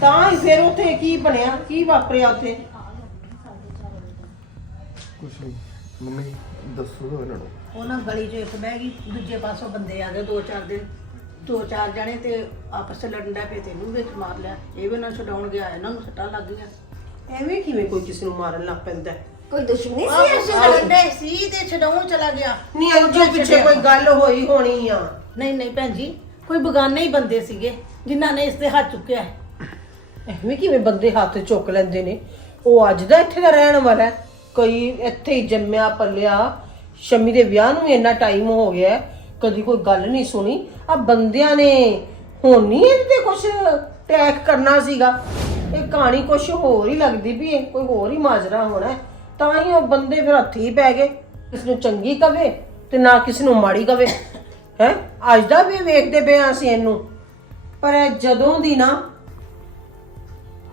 ਤਾਂ ਹੀ ਫਿਰ ਉੱਥੇ ਕੀ ਬਣਿਆ ਕੀ ਵਾਪਰਿਆ ਉੱਥੇ? ਕੁਛ ਨਹੀਂ। ਮੰਮੀ ਦੱਸੋ ਤਾਂ ਇਹਨਾਂ ਨੂੰ। ਉਹ ਨਾ ਗਲੀ 'ਚ ਇੱਕ ਬਹਿ ਗਈ ਦੂਜੇ ਪਾਸੋਂ ਬੰਦੇ ਆ ਗਏ ਦੋ ਚਾਰ ਦਿਨ। ਦੋ ਚਾਰ ਜਣੇ ਤੇ ਆਪਸ 'ਚ ਲੜਨ ਡੈ ਪਏ ਤੇ ਇਹਨੂੰ ਵਿੱਚ ਮਾਰ ਲਿਆ। ਇਹ ਵੀ ਨਾ ਛਡਾਉਣ ਗਿਆ ਇਹਨਾਂ ਨੂੰ ਸੱਟਾਂ ਲੱਗ ਗਈਆਂ। ਐਵੇਂ ਕਿਵੇਂ ਕੋਈ ਕਿਸੇ ਨੂੰ ਮਾਰਨ ਲੱਗ ਪੈਂਦਾ? ਹੈ? ਕੋਈ ਦੁਸ਼ਮਣੀ ਸੀ ਉਸੇ ਡਏ ਸੀ? ਤੇ ਛਡਾਉਣ ਚਲਾ ਗਿਆ। ਨਹੀਂ ਅੰਜੂ ਪਿੱਛੇ ਕੋਈ ਗੱਲ ਹੋਈ ਹੋਣੀ ਆ। ਨਹੀਂ ਨਹੀਂ ਭੈਣ ਜੀ ਕੋਈ ਬਗਾਨੇ ਹੀ ਬੰਦੇ ਸੀਗੇ ਜਿਨ੍ਹਾਂ ਨੇ ਇਸ ਤੇ ਹੱਥ ਚੁੱਕਿਆ ਹੈ। ਐਵੇਂ ਕਿਵੇਂ ਬੰਦੇ ਹੱਥ ਚੁੱਕ ਲੈਂਦੇ ਨੇ? ਉਹ ਅੱਜ ਦਾ ਇੱਥੇ ਦਾ ਰਹਿਣ ਵਾਲਾ ਹੈ। ਕੋਈ ਇੱਥੇ ਹੀ ਜੰਮਿਆ ਪਲਿਆ। ਸ਼ਮੀ ਦੇ ਵਿਆਹ ਨੂੰ ਵੀ ਇੰਨਾ ਟਾਈਮ ਹੋ ਗਿਆ ਹੈ, ਕਦੀ ਕੋਈ ਗੱਲ ਨਹੀਂ ਸੁਣੀ। ਆ ਬੰਦਿਆਂ ਨੇ ਹੁਣ ਨਹੀਂ ਇਹਦੇ ਤੇ ਕੁਝ ਟੈਕ ਕਰਨਾ ਸੀਗਾ? ਇਹ ਕਹਾਣੀ ਕੁਝ ਹੋਰ ਹੀ ਲੱਗਦੀ ਵੀ ਹੈ। ਕੋਈ ਹੋਰ ਹੀ ਮਾਜਰਾ ਹੋਣਾ ਹੈ। ਤਾਂ ਹੀ ਉਹ ਬੰਦੇ ਫਿਰ ਹੱਥੀ ਪੈ ਗਏ। ਕਿਸ ਨੂੰ ਚੰਗੀ ਕਵੇ ਤੇ ਨਾ ਕਿਸ ਨੂੰ ਮਾੜੀ ਕਵੇ। ਹੈ? ਅੱਜ ਦਾ ਵੀ ਵੇਖਦੇ ਪਏ ਹਾਂ ਅਸੀਂ ਇਹਨੂੰ। ਪਰ ਇਹ ਜਦੋਂ ਦੀ ਨਾ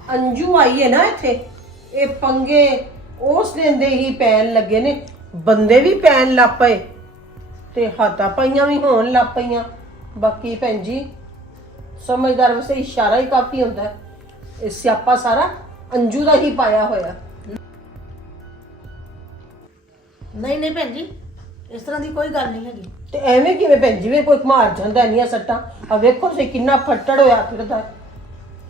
ਅੰਜੂ ਆਈ ਹੈ ਨਾ ਇੱਥੇ। ਇਹ ਪੰਗੇ ਉਸ ਦਿਨ ਦੇ ਹੀ ਪੈਣ ਲੱਗੇ ਨੇ। ਬੰਦੇ ਵੀ ਪੈਣ ਲੱਗ ਪਏ ਤੇ ਹੱਥਾਂ ਪਾਈਆਂ ਵੀ ਹੋਣ ਲੱਗ ਪਈਆਂ। ਬਾਕੀ ਭੈਣ ਜੀ ਸਮਝਦਾਰ ਵਸੇ ਇਸ਼ਾਰਾ ਹੀ ਕਾਫੀ ਹੁੰਦਾ ਹੈ। ਇਹ ਸਿਆਪਾ ਸਾਰਾ ਅੰਜੂ ਦਾ ਹੀ ਪਾਇਆ ਹੋਇਆ। ਨਹੀਂ ਨਹੀਂ ਭੈਣ ਜੀ ਇਸ ਤਰ੍ਹਾਂ ਦੀ ਕੋਈ ਗੱਲ ਨਹੀਂ ਹੈਗੀ। ਤੇ ਐਵੇਂ ਕਿਵੇਂ ਭੈਣ ਜੀ ਵੀ ਕੋਈ ਮਾਰ ਜਾਂਦਾ ਨਹੀਂ ਆ ਸੱਟਾਂ? ਆ ਵੇਖੋ ਸੇ ਕਿੰਨਾ ਫੱਟੜ ਹੋਇਆ ਫਿਰਦਾ ਹੈ।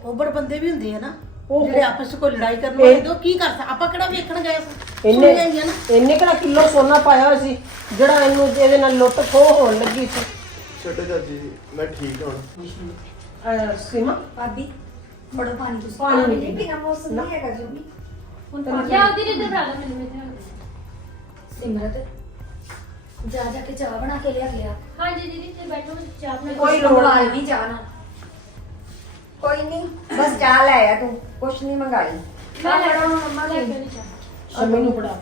ਉਬੜ ਬੰਦੇ ਵੀ ਹੁੰਦੇ ਆ ਨਾ ਉਹ- ਜਿਹੜੇ ਆਪਸ 'ਚ ਕੋਈ ਲੜਾਈ ਕਰਨ ਵਾਲੇ ਦੋ ਕੀ ਕਰ ਸਕ ਆਪਾਂ ਕਿਹੜਾ ਵੇਖਣ ਗਏ ਸੀ? ਇਹਨੇ ਹੀ ਆ ਨਾ। ਇਹਨੇ ਕਿਹੜਾ ਕਿਲੋ ਸੋਨਾ ਪਾਇਆ ਹੋਇਆ ਸੀ ਜਿਹੜਾ ਇਹਨੂੰ ਇਹਦੇ ਨਾਲ ਲੁੱਟ ਖੋਹ ਹੋਣ ਲੱਗੀ ਸੀ। ਛੱਡੋ ਚਾਚੀ ਜੀ ਮੈਂ ਠੀਕ ਹਾਂ ਹੁਣ। ਅਹ ਸੀਮਾ? ਭਾਬੀ ਬੜਾ ਪਾਣੀ ਤੁਸੀਂ ਪਾਣੀ ਨਹੀਂ ਨਹੀਂ ਪੀਣਾ ਮੌਸਮ ਨਹੀਂ ਹੈਗਾ ਜੁਮੀ ਹੁਣ ਪਾਣੀ ਜਾਂ ਉਹਦੀ ਰਿੱਧ ਬਣਾ ਲਓ ਮੈਨੂੰ ਮੈਨੂੰ ਸਿਮਰਤ ਜਾ ਜਾ ਕੇ ਚਾਹ ਬਣਾ ਕੇ ਲਿਆ। ਗਿਆ ਹਾਂਜੀ ਦੀਦੀ ਤੇ ਬੈਠੋ ਮੈਂ ਚਾਹ ਬਣਾ ਕੋਈ ਲੋੜ ਨਹੀਂ। ਨਹੀਂ ਚਾਹ ਨਾਲ। ਕੋਈ ਨਹੀਂ ਬਸ ਚਾਹ ਲੈ ਆ ਤੂੰ ਕੁਛ ਨਹੀਂ ਮੰਗਾਈ। ਮੈਂ ਲੈ ਮੰਮਾ ਲੈ ਕੇ ਸ਼ਮੀ ਨੂੰ ਫੜਾ।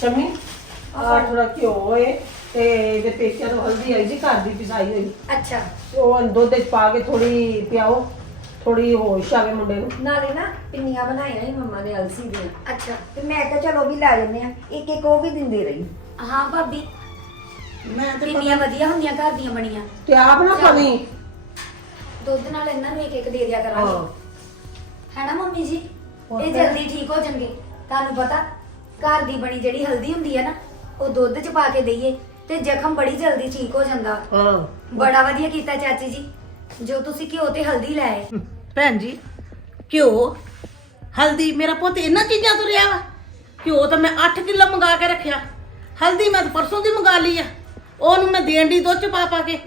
ਸ਼ਮੀ ਆ ਥੋੜਾ ਘਿਓ ਏ ਤੇ ਇਹਦੇ ਪੇਕਿਆਂ ਤੋਂ ਹਲਦੀ ਆਈ ਜੀ ਘਰ ਦੀ ਪਿਸਾਈ ਹੋਈ। ਅੱਛਾ। ਤੇ ਉਹ ਦੁੱਧ ਚ ਪਾ ਕੇ ਥੋੜੀ ਪਿਆਓ ਥੋੜੀ ਹੋਸ਼ ਆਵੇ ਮੁੰਡੇ ਨੂੰ। ਨਾਲੇ ਨਾ ਪਿੰਨੀਆਂ ਬਣਾਈਆਂ ਹੀ ਮੰਮਾ ਨੇ ਅਲਸੀ ਦੀਆਂ। ਅੱਛਾ। ਤੇ ਮੈਂ ਕਿਹਾ ਚਲੋ ਵੀ ਲੈ ਜੰਨੇ ਆ ਇੱਕ ਇੱਕ ਉਹ ਵੀ ਦਿੰਦੇ ਰਹੀ ਹਾਂ ਭਾਬੀ ਮੈਂ ਤੇ ਪਿੰਨੀਆਂ ਵਧੀਆ ਹੁੰਦੀਆਂ ਘਰ ਦੀਆਂ ਬਣੀਆਂ। ਤੇ ਆਪ ਨਾ ਖਾਵੀਂ। ਦੁੱਧ ਨਾਲ ਇਹਨਾਂ ਨੂੰ ਇੱਕ ਇੱਕ ਦੇ ਦਿਆ ਹਾਂ ਕਰਾਂਗੇ ਹੈਨਾ ਮੰਮੀ ਜੀ? ਹੋਰ ਇਹ ਫਿਰ? ਜਲਦੀ ਠੀਕ ਹੋ ਜਾਣਗੇ। ਤੁਹਾਨੂੰ ਪਤਾ ਘਰ ਦੀ ਬਣੀ ਜਿਹੜੀ ਹਲਦੀ ਹੁੰਦੀ ਹੈ ਨਾ ਉਹ ਦੁੱਧ 'ਚ ਪਾ ਕੇ ਦਈਏ ਤੇ ਜ਼ਖਮ ਬੜੀ ਜਲਦੀ ਠੀਕ ਹੋ ਜਾਂਦਾ। ਹਾਂ। ਬੜਾ ਵਧੀਆ ਕੀਤਾ ਚਾਚੀ ਜੀ। ਜੋ ਤੁਸੀਂ ਘਿਓ ਤੇ ਹਲਦੀ ਲਾਏ ਭੈਣ ਜੀ ਘਿਓ ਹਲਦੀ ਮੇਰਾ ਪੁੱਤ ਇਹਨਾਂ ਚੀਜ਼ਾਂ ਤੋਂ ਰਿਹਾ ਵਾ। ਘਿਓ ਤਾਂ ਮੈਂ 8 ਕਿਲੋ ਮੰਗਾ ਕੇ ਰੱਖਿਆ। ਹਲਦੀ ਮੈਂ ਤਾਂ ਪਰਸੋਂ ਦੀ ਮੰਗਾ ਲਈ ਆ। ਉਹਨੂੰ ਮੈਂ ਦੇਣ ਦੀ ਦੁੱਧ ਚ ਪਾ ਪਾ ਕੇ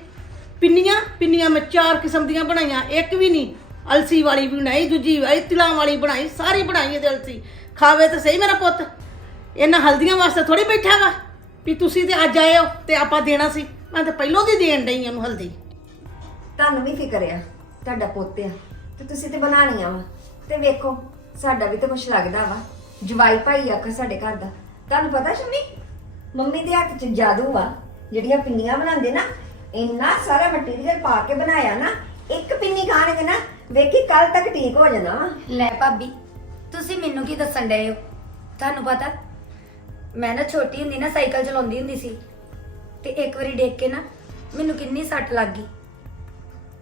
ਪਿੰਨੀਆਂ ਪਿੰਨੀਆਂ ਮੈਂ ਚਾਰ ਕਿਸਮ ਦੀਆਂ ਬਣਾਈਆਂ, ਇੱਕ ਵੀ ਨਹੀਂ, ਅਲਸੀ ਵਾਲੀ ਵੀ ਬਣਾਈ, ਦੂਜੀ ਵਾਲੀ, ਤਿਲਾਂ ਵਾਲੀ ਬਣਾਈ, ਸਾਰੀ ਬਣਾਈ ਇਹਦੇ ਅਲਸੀ। ਖਾਵੇ ਤਾਂ ਸਹੀ ਮੇਰਾ ਪੁੱਤ। ਇਹਨਾਂ ਹਲਦੀਆਂ ਵਾਸਤੇ ਥੋੜੀ ਬੈਠਾ ਵਾ ਵੀ ਤੁਸੀਂ ਤੇ ਅੱਜ ਆਏ ਹੋ ਤੇ ਆਪਾਂ ਦੇਣਾ ਸੀ। ਮੈਂ ਤਾਂ ਪਹਿਲੋਂ ਦੀ ਦੇਣ ਡਈ ਇਹਨੂੰ ਹਲਦੀ। ਤੁਹਾਨੂੰ ਵੀ ਫਿਕਰ ਆ, ਤੁਹਾਡਾ ਪੁੱਤ ਆ, ਤੇ ਤੁਸੀਂ ਤੇ ਬਣਾਣੀਆਂ ਵਾ। ਤੇ ਵੇਖੋ, ਸਾਡਾ ਵੀ ਤੇ ਕੁਛ ਲੱਗਦਾ ਵਾ। ਜਵਾਈ ਭਾਈ ਆਖਰ ਸਾਡੇ ਘਰ ਦਾ। ਤੁਹਾਨੂੰ ਪਤਾ ਸ਼ਮੀ, ਮੰਮੀ ਦੇ ਹੱਥ 'ਚ ਜਾਦੂ ਆ ਜਿਹੜੀਆਂ ਪਿੰਨੀਆਂ ਬਣਾਉਂਦੇ ਨਾ ਇੰਨਾ ਸਾਰਾ ਮਟੀਰੀਅਲ ਪਾ ਕੇ ਬਣਾਇਆ ਨਾ, ਇੱਕ ਪਿੰਨੀ ਖਾਣਗੇ ਨਾ, ਵੇਖੀ ਕੱਲ ਤੱਕ ਠੀਕ ਹੋ ਜਾਣਾ ਵਾ। ਲੈ ਭਾਬੀ, ਤੁਸੀਂ ਮੈਨੂੰ ਕੀ ਦੱਸਣ ਡਏ ਹੋ? ਤੁਹਾਨੂੰ ਪਤਾ, ਮੈਂ ਨਾ ਛੋਟੀ ਹੁੰਦੀ ਨਾ, ਸਾਈਕਲ ਚਲਾਉਂਦੀ ਹੁੰਦੀ ਸੀ। ਤੇ ਇੱਕ ਵਾਰੀ ਡੇਕ ਕੇ ਨਾ, ਮੈਨੂੰ ਕਿੰਨੀ ਸੱਟ ਲੱਗ ਗਈ।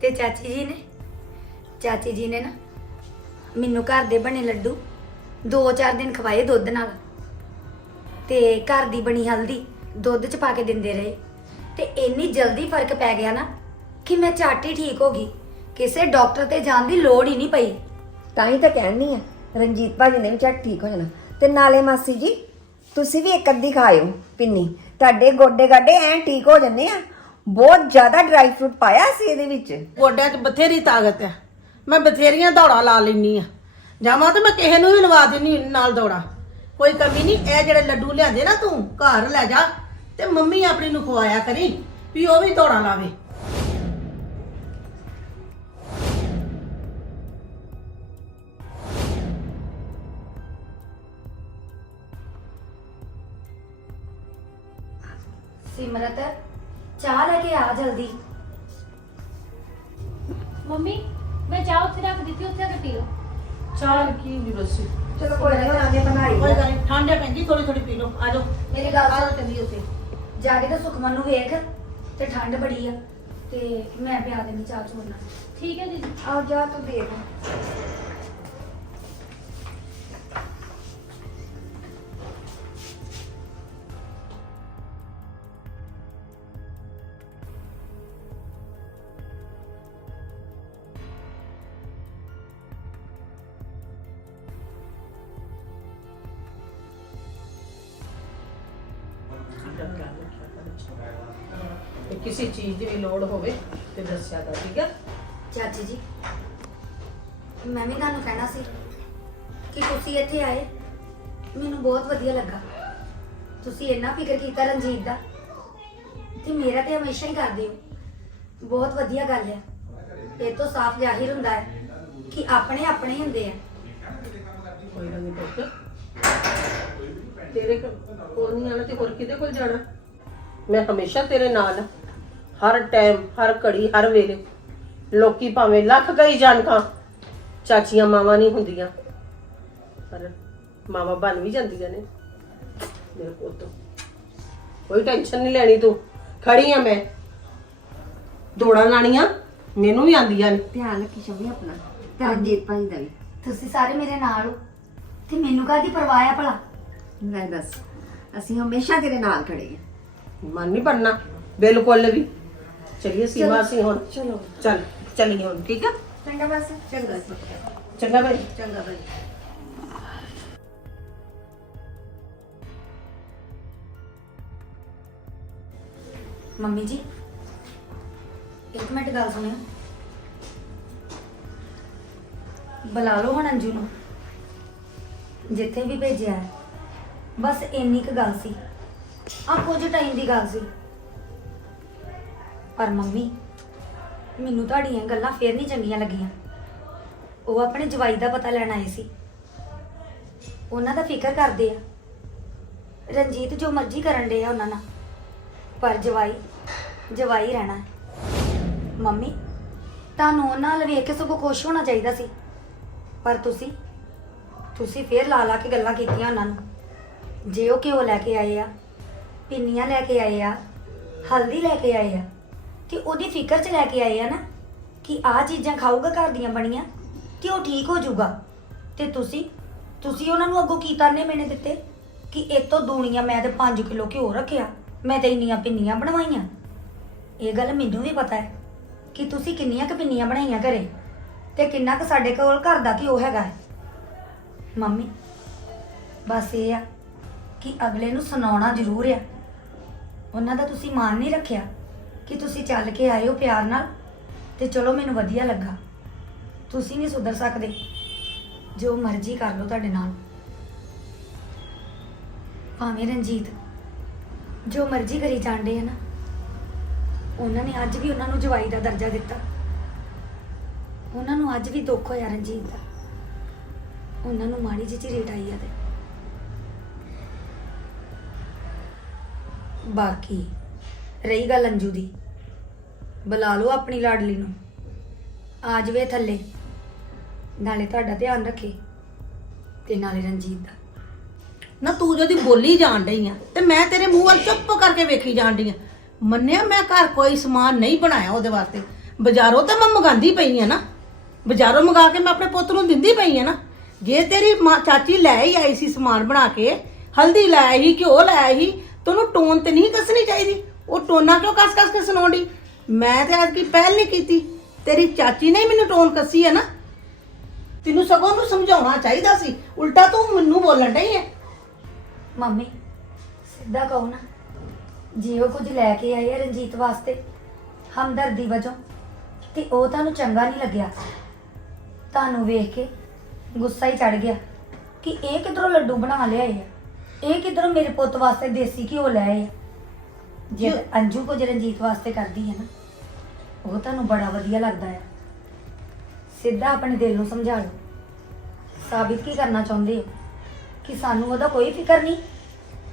ਤੇ ਚਾਚੀ ਜੀ ਨੇ, ਚਾਚੀ ਜੀ ਨੇ ਨਾ, ਮੈਨੂੰ ਘਰ ਦੇ ਬਣੇ ਲੱਡੂ 2-4 ਦਿਨ ਖਵਾਏ ਦੁੱਧ ਨਾਲ। ਤੇ ਘਰ ਦੀ ਬਣੀ ਹਲਦੀ ਦੁੱਧ 'ਚ ਪਾ ਕੇ ਦਿੰਦੇ ਰਹੇ। ਤੇ ਇੰਨੀ ਜਲਦੀ ਫ਼ਰਕ ਪੈ ਗਿਆ ਨਾ ਕਿ ਮੈਂ ਝੱਟ ਹੀ ਠੀਕ ਹੋ ਗਈ। ਕਿਸੇ ਡਾਕਟਰ ਤੇ ਜਾਣ ਦੀ ਲੋੜ ਹੀ ਨਹੀਂ ਪਈ। ਤਾਂ ਹੀ ਤਾਂ ਕਹਿਣੀ ਆ ਰਣਜੀਤ ਭਾਜੀ ਨੇ ਵੀ ਝੱਟ ਠੀਕ ਹੋ ਜਾਣਾ। ਤੇ ਨਾਲੇ ਮਾਸੀ ਜੀ ਤੁਸੀਂ ਵੀ ਇੱਕ ਅੱਧੀ ਖਾਇਓ ਪਿੰਨੀ। ਤੁਹਾਡੇ ਗੋਡੇ ਗਾਡੇ ਐਂ ਠੀਕ ਹੋ ਜੰਨੇ ਆ। ਬਹੁਤ ਜ਼ਿਆਦਾ ਡਰਾਈ ਫਰੂਟ ਪਾਇਆ ਸੀ ਇਹਦੇ ਵਿੱਚ। ਗੋਡਿਆਂ 'ਚ ਬਥੇਰੀ ਤਾਕਤ ਆ। ਮੈਂ ਬਥੇਰੀਆਂ ਦੌੜਾਂ ਲਾ ਲੈਣੀ ਆ। ਜਾਵਾਂ ਤੇ ਮੈਂ ਕਿਸੇ ਨੂੰ ਵੀ ਲਵਾ ਦੇਣੀ ਨਾਲ ਦੌੜਾ। ਕੋਈ ਕਮੀ ਨਹੀਂ ਇਹ ਜਿਹੜੇ ਲੱਡੂ ਲਿਆਂਦੇ ਨਾ ਤੂੰ ਘਰ ਲੈ ਜਾ। ਤੇ ਮੰਮੀ ਆਪਣੀ ਨੂੰ ਖਵਾਇਆ ਕਰੀ ਵੀ ਉਹ ਵੀ ਦੌੜਾਂ ਲਾਵੇ। ਸਿਮਰਤ ਚਾਹ ਲੈ ਕੇ ਆ ਜਲਦੀ। ਮੰਮੀ ਮੈਂ ਚਾਹ ਉੱਥੇ ਰੱਖ ਦਿੱਤੀ ਉੱਥੇ ਆ ਕੇ ਪੀ ਲਓ। ਚਾਹ ਕੀ ਜ਼ਰੂਰਤ ਸੀ? ਚਲੋ ਕੋਈ ਨਹੀਂ ਉਹਨਾਂ ਨੇ ਬਣਾਈ ਕੋਈ ਆ। ਗੱਲ ਨਹੀਂ ਠੰਡੇ ਪੈਂਦੀ ਥੋੜੀ ਥੋੜੀ ਪੀ ਲਓ ਆ ਜਾਓ। ਮੇਰੀ ਗੱਲ ਆ ਸੁਣ ਜਾਓ ਚੱਲੀਏ ਉੱਥੇ। ਜਾ ਕੇ ਤਾਂ ਸੁਖਮਨ ਨੂੰ ਵੇਖ ਤੇ ਠੰਡ ਬੜੀ ਆ ਤੇ ਮੈਂ ਪਿਆ ਦੇਣੀ ਚਾਹ ਚੋਣਾ ਠੀਕ ਹੈ ਦੀਦੀ। ਆਓ ਜਾ ਤੂੰ ਦੇਖ। ਮੈਨੂੰ ਬਹੁਤ ਵਧੀਆ ਲੱਗਾ। ਤੁਸੀਂ ਇੰਨਾ ਫਿਕਰ ਕੀਤਾ ਰਣਜੀਤ ਦਾ ਤੇ ਮੇਰਾ ਤੇ ਹਮੇਸ਼ਾ ਹੀ ਕਰਦੇ ਹੋ। ਬਹੁਤ ਵਧੀਆ ਗੱਲ ਹੈ। ਇਹ ਤੋਂ ਸਾਫ਼ ਜ਼ਾਹਿਰ ਹੁੰਦਾ ਹੈ ਕਿ ਆਪਣੇ ਆਪਣੇ ਹੁੰਦੇ ਆ। ਕੋਈ ਗੱਲ ਨਹੀਂ ਪੁੱਤ। ਤੇਰੇ ਕੋਲ ਨਹੀਂ ਆਣਾ ਤੇ ਹੋਰ ਕਿਹਦੇ ਕੋਲ ਜਾਣਾ? ਮੈਂ ਹਮੇਸ਼ਾ ਤੇਰੇ ਨਾਲ ਹਰ ਟਾਈਮ, ਹਰ ਘੜੀ, ਹਰ ਵੇਲੇ। ਲੋਕੀ ਭਾਵੇਂ ਲੱਖ ਕਈ ਜਾਣਕਾਂ ਚਾਚੀਆਂ ਮਾਵਾਂ ਨਹੀਂ ਹੁੰਦੀਆਂ। ਪਰ ਮਾਵਾਂ ਬਣ ਵੀ ਜਾਂਦੀਆਂ ਨੇ। ਮੇਰੇ ਪੁੱਤ ਕੋਈ ਟੈਨਸ਼ਨ ਨਹੀਂ ਲੈਣੀ ਤੂੰ। ਖੜੀ ਆ ਮੈਂ। ਦੌੜਾਂ ਲਾਣੀਆਂ ਮੈਨੂੰ ਵੀ ਆਂਦੀਆਂ ਨੇ। ਧਿਆਨ ਰੱਖੀ ਸ਼ਮੀ ਆਪਣਾ। ਤੇ ਰਣਜੀਤ ਭਾਈ ਦਾ ਵੀ। ਤੁਸੀਂ ਸਾਰੇ ਮੇਰੇ ਨਾਲ ਹੋ? ਤੇ ਮੈਨੂੰ ਕਾਹਦੀ ਪਰਵਾਹ ਆ ਭਲਾ? ਲੈ ਦੱਸ ਅਸੀਂ ਹਮੇਸ਼ਾ ਤੇਰੇ ਨਾਲ ਖੜੇ ਹਾਂ ਮਨ ਨਹੀਂ ਬਣਨਾ ਬਿਲਕੁਲ ਵੀ। ਚਲਿਏ ਸੀਮਾ ਅਸੀਂ ਹੁਣ। ਚਲੋ। ਚੱਲ ਚੱਲੀਏ ਹੁਣ ਠੀਕ ਆ? ਚੰਗਾ ਬਸ। ਚੰਗਾ ਚੰਗਾ ਭਾਈ ਚੰਗਾ ਭਾਈ ਮੰਮੀ ਜੀ, ਇੱਕ ਮਿੰਟ ਗੱਲ ਸੁਣਿਓ। ਬੁਲਾ ਲਓ ਹੁਣ ਅੰਜੂ ਨੂੰ। ਜਿੱਥੇ ਵੀ ਭੇਜਿਆ ਹੈ। ਬਸ ਇੰਨੀ ਕੁ ਗੱਲ ਸੀ। ਆ ਕੁਝ ਟਾਈਮ ਦੀ ਗੱਲ ਸੀ। ਪਰ ਮੰਮੀ, ਮੈਨੂੰ ਤੁਹਾਡੀਆਂ ਗੱਲਾਂ ਫੇਰ ਨਹੀਂ ਚੰਗੀਆਂ ਲੱਗੀਆਂ। ਉਹ ਆਪਣੇ ਜਵਾਈ ਦਾ ਪਤਾ ਲੈਣ ਆਏ ਸੀ। ਉਹਨਾਂ ਦਾ ਫਿਕਰ ਕਰਦੇ ਆ। ਰਣਜੀਤ ਜੋ ਮਰਜ਼ੀ ਕਰਨ ਦੇ ਆ ਉਹਨਾਂ ਨਾਲ। ਪਰ ਜਵਾਈ ਜਵਾਈ ਰਹਿਣਾ ਹੈ। ਮੰਮੀ, ਤੁਹਾਨੂੰ ਉਹਨਾਂ ਨਾਲ ਵੇਖ ਕੇ ਸਗੋਂ ਖੁਸ਼ ਹੋਣਾ ਚਾਹੀਦਾ ਸੀ। ਪਰ ਤੁਸੀਂ ਤੁਸੀਂ ਫੇਰ ਲਾ ਲਾ ਕੇ ਗੱਲਾਂ ਕੀਤੀਆਂ ਉਹਨਾਂ ਨੂੰ। ਜੇ ਉਹ ਘਿਓ ਲੈ ਕੇ ਆਏ ਆ, ਪਿੰਨੀਆਂ ਲੈ ਕੇ ਆਏ ਆ, ਹਲਦੀ ਲੈ ਕੇ ਆਏ ਆ, ਤੇ ਉਹਦੀ ਫਿਕਰ 'ਚ ਲੈ ਕੇ ਆਏ ਆ ਨਾ ਕਿ ਆਹ ਚੀਜ਼ਾਂ ਖਾਊਗਾ ਘਰ ਦੀਆਂ ਬਣੀਆਂ, ਤੇ ਉਹ ਠੀਕ ਹੋ ਜਾਊਗਾ। ਤੇ ਤੁਸੀਂ ਤੁਸੀਂ ਉਹਨਾਂ ਨੂੰ ਅੱਗੋਂ ਕੀ ਤਾਨੇ ਮੈਨੇ ਦਿੱਤੇ ਕਿ ਇਹ ਤੋਂ ਦੂਣੀਆਂ ਮੈਂ ਤੇ 5 ਕਿਲੋ ਘਿਓ ਰੱਖਿਆ, ਮੈਂ ਤੇ ਇੰਨੀਆਂ ਪਿੰਨੀਆਂ ਬਣਵਾਈਆਂ। ਇਹ ਗੱਲ ਮੈਨੂੰ ਵੀ ਪਤਾ ਹੈ ਕਿ ਤੁਸੀਂ ਕਿੰਨੀਆਂ ਕੁ ਪਿੰਨੀਆਂ ਬਣਾਈਆਂ ਘਰੇ ਤੇ ਕਿੰਨਾ ਕੁ ਸਾਡੇ ਕੋਲ ਘਰ ਦਾ ਘਿਓ ਹੈਗਾ ਹੈ। ਮੰਮੀ, ਬਸ ਇਹ ਆ ਕਿ ਅਗਲੇ ਨੂੰ ਸੁਣਾਉਣਾ ਜ਼ਰੂਰ ਆ। ਉਹਨਾਂ ਦਾ ਤੁਸੀਂ ਮਾਣ ਨਹੀਂ ਰੱਖਿਆ ਕਿ ਤੁਸੀਂ ਚੱਲ ਕੇ ਆਏ ਹੋ ਪਿਆਰ ਨਾਲ ਤੇ ਚਲੋ ਮੈਨੂੰ ਵਧੀਆ ਲੱਗਾ। ਤੁਸੀਂ ਨਹੀਂ ਸੁਧਰ ਸਕਦੇ। ਜੋ ਮਰਜ਼ੀ ਕਰ ਲਓ ਤੁਹਾਡੇ ਨਾਲ। ਭਾਵੇਂ ਰਣਜੀਤ ਜੋ ਮਰਜ਼ੀ ਕਰੀ ਜਾਂਦੇ ਆ ਨਾ। ਉਹਨਾਂ ਨੇ ਅੱਜ ਵੀ ਉਹਨਾਂ ਨੂੰ ਜਵਾਈ ਦਾ ਦਰਜਾ ਦਿੱਤਾ। ਉਹਨਾਂ ਨੂੰ ਅੱਜ ਵੀ ਦੁੱਖ ਹੋਇਆ ਰਣਜੀਤ ਦਾ। ਉਹਨਾਂ ਨੂੰ ਮਾੜੀ ਜਿਹੀ ਝਰੀਟ ਆਈ ਆ ਤੇ। ਬਾਕੀ ਰਹੀ ਗੱਲ ਅੰਜੂ ਦੀ। ਬੁਲਾ ਲਓ ਆਪਣੀ ਲਾਡਲੀ ਨੂੰ। ਆ ਜਾਵੇ ਥੱਲੇ। ਨਾਲੇ ਤੁਹਾਡਾ ਧਿਆਨ ਰੱਖੇ ਤੇ ਨਾਲੇ ਰਣਜੀਤ ਦਾ। ਨਾ ਤੂੰ যদি ਬੋਲੀ ਜਾਣ ਡਈ ਆ ਤੇ ਮੈਂ ਤੇਰੇ ਮੂੰਹ ਵੱਲ ਚੁੱਪ ਕਰਕੇ ਵੇਖੀ ਜਾਣ ਡਈ ਆ। ਮੰਨਿਆ ਮੈਂ ਘਰ ਕੋਈ ਸਮਾਨ ਨਹੀਂ ਬਣਾਇਆ ਉਹਦੇ ਵਾਸਤੇ। ਬਾਜ਼ਾਰੋਂ ਤਾਂ ਮੈਂ ਮੰਗਾਂਦੀ ਪਈ ਆ ਨਾ। ਬਾਜ਼ਾਰੋਂ ਮੰਗਾ ਕੇ ਮੈਂ ਆਪਣੇ ਪੁੱਤ ਨੂੰ ਦਿੰਦੀ ਪਈ ਆ ਨਾ। ਜੇ ਤੇਰੀ ਮਾਂ ਚਾਚੀ ਲੈ ਹੀ ਆਈ ਸੀ ਸਮਾਨ ਬਣਾ ਕੇ, ਹਲਦੀ ਲੈ ਆਈ, ਘਿਓ ਲੈ ਆਈ ਤੈਨੂੰ ਟੋਨ ਤੇ ਨਹੀਂ ਕੱਸਣੀ ਚਾਹੀਦੀ। ਉਹ ਟੋਨਾ ਕਿਉਂ ਕੱਸ ਕੱਸ ਕੇ ਸੁਣਾਉਂਦੀ? ਮੈਂ ਤੇ ਅੱਜ ਕੀ ਪਹਿਲ ਨਹੀਂ ਕੀਤੀ। ਤੇਰੀ ਚਾਚੀ ਨੇ ਮੈਨੂੰ ਟੋਨ ਕੱਸੀ ਹੈ ਨਾ। ਤੈਨੂੰ ਸਗੋਂ ਨੂੰ ਸਮਝਾਉਣਾ ਚਾਹੀਦਾ ਸੀ। ਉਲਟਾ ਤੂੰ ਮੈਨੂੰ ਬੋਲਣ ਡਈ ਹੈ ਮੰਮੀ, ਸਿੱਧਾ ਕਹੋ ਨਾ। ਜੇ ਉਹ ਕੁਝ ਲੈ ਕੇ ਆਏ ਆ ਰਣਜੀਤ ਵਾਸਤੇ ਹਮਦਰਦੀ ਵਜੋਂ। ਤੇ ਉਹ ਤੁਹਾਨੂੰ ਚੰਗਾ ਨਹੀਂ ਲੱਗਿਆ। ਤੁਹਾਨੂੰ ਵੇਖ ਕੇ ਗੁੱਸਾ ਹੀ ਚੜ ਗਿਆ ਕਿ ਇਹ ਕਿਧਰੋਂ ਲੱਡੂ ਬਣਾ ਲਿਆਏ ਆ? ਇਹ ਕਿਧਰੋਂ ਮੇਰੇ ਪੁੱਤ ਵਾਸਤੇ ਦੇਸੀ ਘਿਓ ਲੈ ਆਏ ਆ? ਜੇ ਅੰਜੂ ਕੁਝ ਰਣਜੀਤ ਵਾਸਤੇ ਕਰਦੀ ਹੈ ਨਾ ਉਹ ਤੁਹਾਨੂੰ ਬੜਾ ਵਧੀਆ ਲੱਗਦਾ ਹੈ ਸਿੱਧਾ ਆਪਣੇ ਦਿਲ ਨੂੰ ਸਮਝਾ ਲਓ। ਸਾਬਿਤ ਕੀ ਕਰਨਾ ਚਾਹੁੰਦੇ ਹੋ? ਕਿ ਸਾਨੂੰ ਉਹਦਾ ਕੋਈ ਫਿਕਰ ਨਹੀਂ?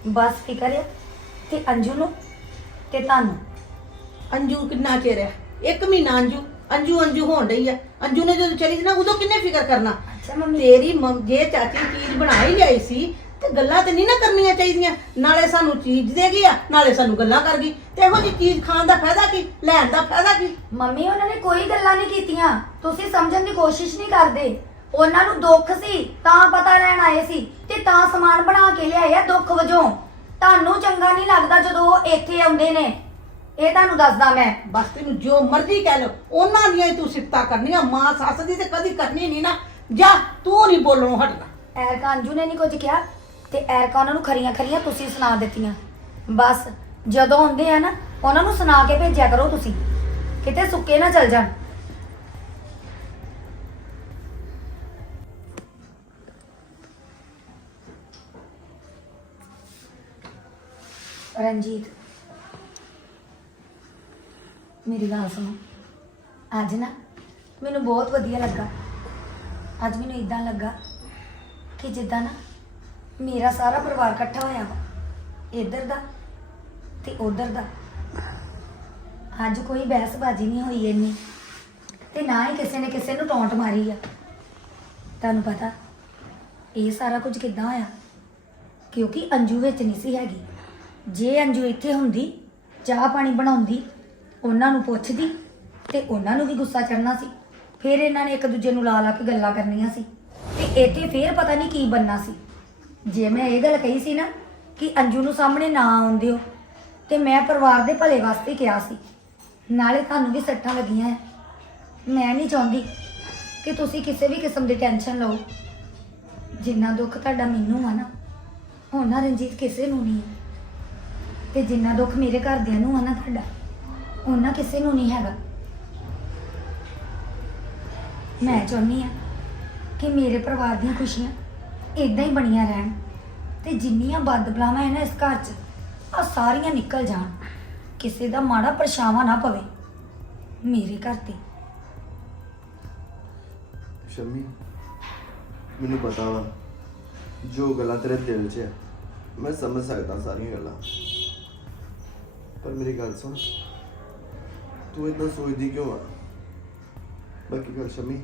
ਬਸ ਫਿਕਰ ਹੈ ਤੇ ਅੰਜੂ ਨੂੰ ਤੇ ਤੁਹਾਨੂੰ? ਅੰਜੂ ਕਿੰਨਾ ਚਿਰ ਹੈ ਇੱਕ ਮਹੀਨਾ ਅੰਜੂ। ਅੰਜੂ ਅੰਜੂ ਹੋਣ ਡਈ ਹੈ ਅੰਜੂ ਨੇ ਜਦੋਂ ਚਲੀ ਸੀ ਨਾ ਉਦੋਂ ਕਿੰਨੇ ਫਿਕਰ ਕਰਨਾ? ਅੱਛਾ ਮੰਮੀ। ਤੇਰੀ ਮੰਮ- ਜੇ ਚਾਚੀ ਚੀਜ਼ ਬਣਾ ਹੀ ਲਿਆਈ ਸੀ ਤੇ ਗੱਲਾਂ ਤੇ ਨਹੀਂ ਨਾ ਕਰਨੀਆਂ ਚਾਹੀਦੀਆਂ। ਨਾਲੇ ਸਾਨੂੰ ਚੀਜ਼ ਦੇ ਗਈ ਆ ਨਾਲੇ ਸਾਨੂੰ ਗੱਲਾਂ ਕਰ ਗਈ। ਤੇ ਇਹੋ ਜੀ ਚੀਜ਼ ਖਾਣ ਦਾ ਫਾਇਦਾ ਕੀ? ਲੈਣ ਦਾ ਫਾਇਦਾ ਕੀ? ਮੰਮੀ ਉਹਨਾਂ ਨੇ ਕੋਈ ਗੱਲਾਂ ਨਹੀਂ ਕੀਤੀਆਂ। ਤੁਸੀਂ ਸਮਝਣ ਦੀ ਕੋਸ਼ਿਸ਼ ਨਹੀਂ ਕਰਦੇ। ਉਹਨਾਂ ਨੂੰ ਦੁੱਖ ਸੀ ਤਾਂ ਪਤਾ ਲੈਣ ਆਏ ਸੀ ਤੇ ਤਾਂ ਸਮਾਨ ਬਣਾ ਕੇ ਲਿਆਏ ਆ ਦੁੱਖ ਵਜੋਂ। ਤੁਹਾਨੂੰ ਚੰਗਾ ਨਹੀਂ ਲੱਗਦਾ ਜਦੋਂ ਉਹ ਇੱਥੇ ਆਉਂਦੇ ਨੇ। ਇਹ ਤੁਹਾਨੂੰ ਦੱਸਦਾ ਮੈਂ। ਬਸ ਤੈਨੂੰ ਜੋ ਮਰਜ਼ੀ ਕਹਿ ਲੋ ਉਹਨਾਂ ਦੀਆਂ ਹੀ ਤੂੰ ਸਿਫਤਾਂ ਕਰਨੀਆਂ ਮਾਂ ਸੱਸ ਦੀ ਤੇ ਕਦੀ ਕਰਨੀ ਨਹੀਂ ਨਾ। ਜਾ ਤੂੰ ਨਹੀਂ ਬੋਲਣੋਂ ਹਟਣਾ। ਐਰਕਾ ਅੰਜੂ ਨੇ ਨਹੀਂ ਕੁਝ ਕਿਹਾ ਤੇ ਐਰਕਾ ਉਹਨਾਂ ਨੂੰ ਖਰੀਆਂ ਖਰੀਆਂ ਤੁਸੀਂ ਸੁਣਾ ਦਿੱਤੀਆਂ। ਬਸ ਜਦੋਂ ਆਉਂਦੇ ਆ ਨਾ ਉਹਨਾਂ ਨੂੰ ਸੁਣਾ ਕੇ ਭੇਜਿਆ ਕਰੋ ਤੁਸੀਂ। ਕਿਤੇ ਸੁੱਕੇ ਨਾ ਚਲ ਜਾਣ। ਰਣਜੀਤ। ਮੇਰੀ ਗੱਲ ਸੁਣੋ। ਅੱਜ ਨਾ ਮੈਨੂੰ ਬਹੁਤ ਵਧੀਆ ਲੱਗਾ। ਅੱਜ ਮੈਨੂੰ ਇਦਾਂ ਲੱਗਾ ਕਿ ਜਿੱਦਾਂ ਨਾ ਮੇਰਾ ਸਾਰਾ ਪਰਿਵਾਰ ਇਕੱਠਾ ਹੋਇਆ ਵਾ। ਇੱਧਰ ਦਾ ਤੇ ਉੱਧਰ ਦਾ। ਅੱਜ ਕੋਈ ਬਹਿਸਬਾਜ਼ੀ ਨਹੀਂ ਹੋਈ ਇੰਨੀ। ਤੇ ਨਾ ਹੀ ਕਿਸੇ ਨੇ ਕਿਸੇ ਨੂੰ ਟੌਂਟ ਮਾਰੀ ਆ। ਤੁਹਾਨੂੰ ਪਤਾ, ਇਹ ਸਾਰਾ ਕੁਝ ਕਿੱਦਾਂ ਹੋਇਆ? ਕਿਉਂਕਿ ਅੰਜੂ ਵਿੱਚ ਨਹੀਂ ਸੀ ਹੈਗੀ। ਜੇ ਅੰਜੂ ਇੱਥੇ ਹੁੰਦੀ, ਚਾਹ ਪਾਣੀ ਬਣਾਉਂਦੀ, ਉਹਨਾਂ ਨੂੰ ਪੁੱਛਦੀ ਤੇ ਉਹਨਾਂ ਨੂੰ ਵੀ ਗੁੱਸਾ ਚੜਨਾ ਸੀ। ਫਿਰ ਇਹਨਾਂ ਨੇ ਇੱਕ ਦੂਜੇ ਨੂੰ ਲਾ ਲਾ ਕੇ ਗੱਲਾਂ ਕਰਨੀਆਂ ਸੀ ਤੇ ਇੱਥੇ ਫਿਰ ਪਤਾ ਨਹੀਂ ਕੀ ਬੰਨਾ ਸੀ। ਜੇ ਮੈਂ ਇਹ ਗੱਲ ਕਹੀ ਸੀ ਨਾ ਕਿ ਅੰਜੂ ਨੂੰ ਸਾਹਮਣੇ ਨਾ ਆਉਣ ਦਿਓ ਤੇ ਮੈਂ ਪਰਿਵਾਰ ਦੇ ਭਲੇ ਵਾਸਤੇ ਕਿਹਾ ਸੀ। ਨਾਲੇ ਤੁਹਾਨੂੰ ਵੀ ਸੱਟਾਂ ਲੱਗੀਆਂ ਆ ਮੈਂ ਨਹੀਂ ਚਾਹੁੰਦੀ ਕਿ ਤੁਸੀਂ ਕਿਸੇ ਵੀ ਕਿਸਮ ਦੀ ਟੈਨਸ਼ਨ ਲਓ। ਜਿੰਨਾ ਦੁੱਖ ਤੁਹਾਡਾ ਮੈਨੂੰ ਆ ਨਾ, ਉਹਨਾਂ ਰਣਜੀਤ ਕਿਸੇ ਨੂੰ ਨਹੀਂ ਤੇ ਜਿੰਨਾ ਦੁੱਖ ਮੇਰੇ ਘਰਦਿਆਂ ਨੂੰ ਆ ਨਾ ਤੁਹਾਡਾ ਉਹਨਾਂ ਕਿਸੇ ਨੂੰ ਨਹੀਂ ਹੈਗਾ। ਮੈਂ ਚਾਹੁੰਦੀ ਆ ਕਿ ਮੇਰੇ ਪਰਿਵਾਰ ਦੀਆਂ ਖੁਸ਼ੀਆਂ ਇਦਾਂ ਹੀ ਬਣੀਆਂ ਰਹਿਣ ਤੇ ਜਿੰਨੀਆਂ ਬਦਬਲਾਵਾਂ ਹੈ ਨਾ ਇਸ ਘਰ 'ਚ ਆ ਸਾਰੀਆਂ ਨਿਕਲ ਜਾਣ। ਕਿਸੇ ਦਾ ਮਾੜਾ ਪਰਛਾਵਾਂ ਨਾ ਪਵੇ ਮੇਰੇ ਘਰ ਤੇ। ਸ਼ਮੀ, ਮੈਨੂੰ ਪਤਾ ਵਾ, ਜੋ ਗੱਲਾਂ ਤੇਰੇ ਦਿਲ 'ਚ ਆ, ਮੈਂ ਸਮਝ ਸਕਦਾ ਸਾਰੀਆਂ ਗੱਲਾਂ। ਪਰ ਮੇਰੀ ਗੱਲ ਸੁਣ। ਤੂੰ ਇਦਾਂ ਸੋਚਦੀ ਕਿਉਂ ਆ? ਬਾਕੀ ਗੱਲ ਸ਼ਮੀ।